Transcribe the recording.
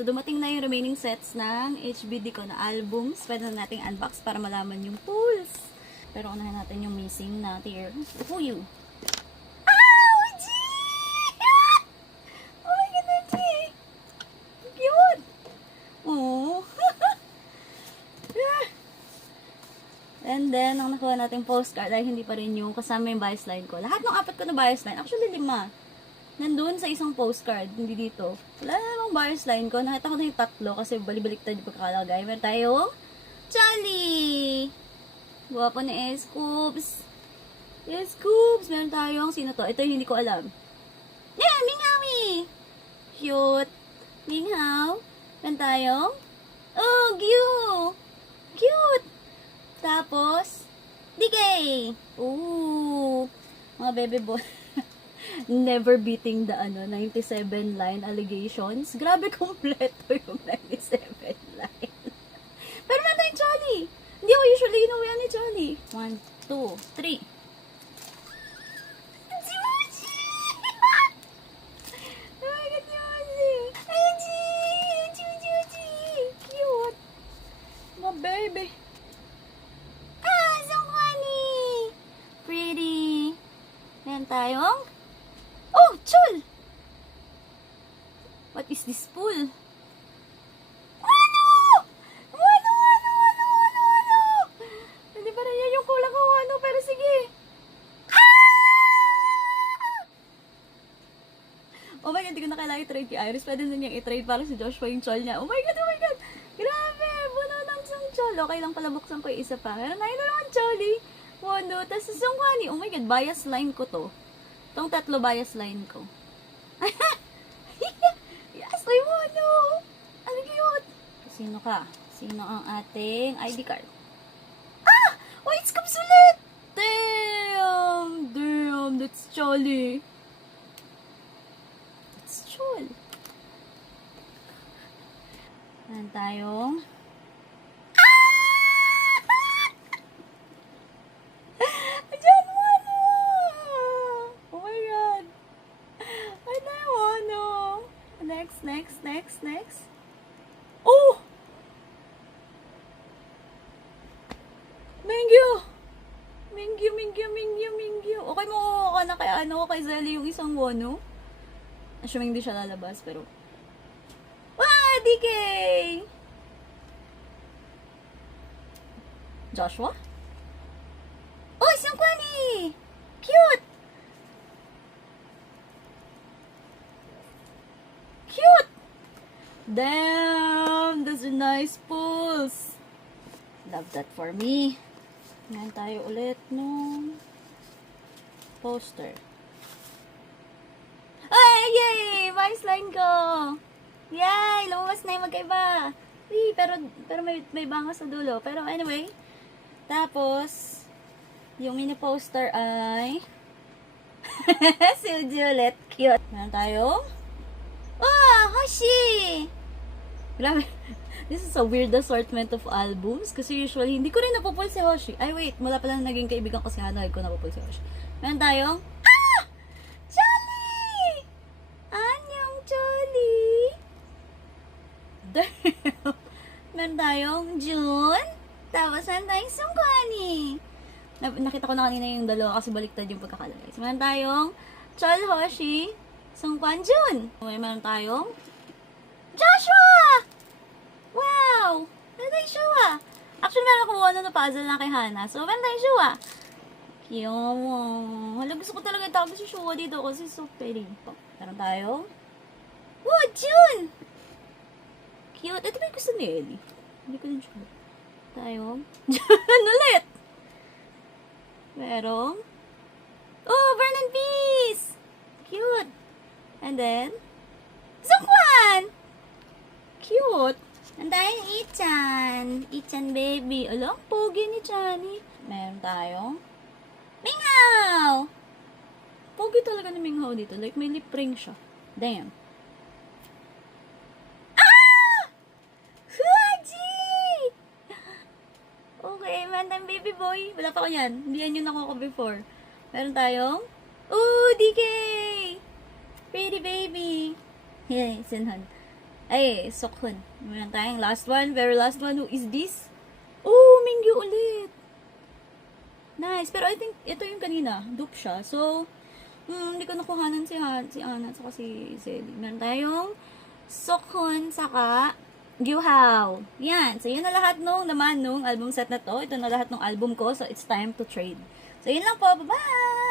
So, dumating na yung remaining sets ng HBD ko na albums. Pwede na nating unbox para malaman yung pulls. Pero unahin natin yung missing na tier. Fuyu. OG! Oh my God, OG! Cute! Oh. And then, ang nakuha natin postcard ay hindi pa rin yung kasama yung bias line ko. Lahat ng 4 ko na bias line, actually 5. Nandun sa isang postcard, hindi dito. Wala namang bias line ko. Nakita ko na yung 3 kasi balibaliktad yung pagkakalagay. Meron tayong Charlie! Guwapo ni Scoops. Scoops! Meron tayong, sino to? Ito yung hindi ko alam. Yeah, Minghawi! Cute. Minghaw. Meron tayong, oh, Gyu! Cute! Tapos, DK! Ooh! Mga bebe boy. Never beating the 97 line allegations. Grabe kompleto yung 97 line. Pero meron tayong Jolly. Hindi ako usually inuwian ni Jolly. 1, 2, 3. Si Mochi! Oh my God, si Mochi! Mochi! Mochi! Cute! My baby. Ah, so funny! Pretty. Meron tayong oh, Chul! What is this pool? Ano? Hindi pa rin yan yung kulang ko, pero sige. Oh my God, hindi ko na kailangan i-trade kay Iris. Pwede na niyang i-trade para si Joshua yung Chul niya. Oh my God, oh my God! Grabe! Buno ng isang Chul. Okay lang pala buksan ko yung isa pa. Meron na yun naman Chully. Wando. Tapos isang Kwani. Oh my God, bias line ko to. Itong 3 bias line ko. Yes, I want to! Ano cute? Sino ka? Sino ang ating ID card? Ah! Oh, it's Cubs ulit! Damn! Damn! That's Charlie. That's Chul. Meron tayong next. Oh! Mingyu! Okay mo ka na kay Zelly yung isang Wano. Assuming hindi siya lalabas, pero ah! DK! Joshua? Oh, isang Kwani! Cute! Damn! Those are nice pulls. Love that for me. Ngayon tayo ulit nung poster. Ay! Yay! Vice line ko! Yay! Lumabas na yung magkaiba. Wee, pero may bangas sa dulo. Pero anyway. Tapos, yung mini poster ay si Uji ulit. Cute. Ngayon tayo. Oh! Hoshi! Grabe. This is a weird assortment of albums. Kasi usually, hindi ko rin napupul si Hoshi. Ay, wait. Mula pala naging kaibigan ko si Hana. Hindi ko napupul si Hoshi. Meron tayong ah! Jolly! Anyong Jolly! Damn! Meron tayong June. Tapos meron tayong Sungkwani. Nakita ko na kanina yung dalawa kasi baliktad yung pagkakalagay. So, meron tayong Chol Hoshi, Sungkwan June. Meron tayong Joshua! Wow! Meron tayong Shua. Actually, meron akong one na puzzle na kay Hana. So, meron tayong Shua. Cute. Hala, gusto ko talaga tawag si Shua dito kasi so pretty. Meron tayong oh, June! Cute. Ito ba yung gusto ni Ellie? Hindi ko din sure. Tayong June ulit! Merong oh, Vernon Peace! Cute! And then Sungkwan! Cute! And then Ichan baby. Alam, pogi ni Chani. Meron tayong Minghaw! Pogi talaga ni Minghaw dito. Like, may lip ring siya. Damn. Ah! Huaji! Okay, meron tayong baby boy. Wala pa ko yan. Hindi yan yung nakuha ko before. Meron tayong ooh, DK! Pretty baby. Yay, Sinhan. Ay, Sokhun. Meron tayong last one, very last one. Who is this? Oh, Mingyu ulit. Nice. Pero I think ito yung kanina. Dupe siya. So, hindi ko nakuhanan si Ana saka si Zelly. Meron tayong Sokhun saka Gyuhao. Yan. So, yun na lahat nung naman nung album set na to. Ito na lahat ng album ko. So, it's time to trade. So, yun lang po. Bye-bye!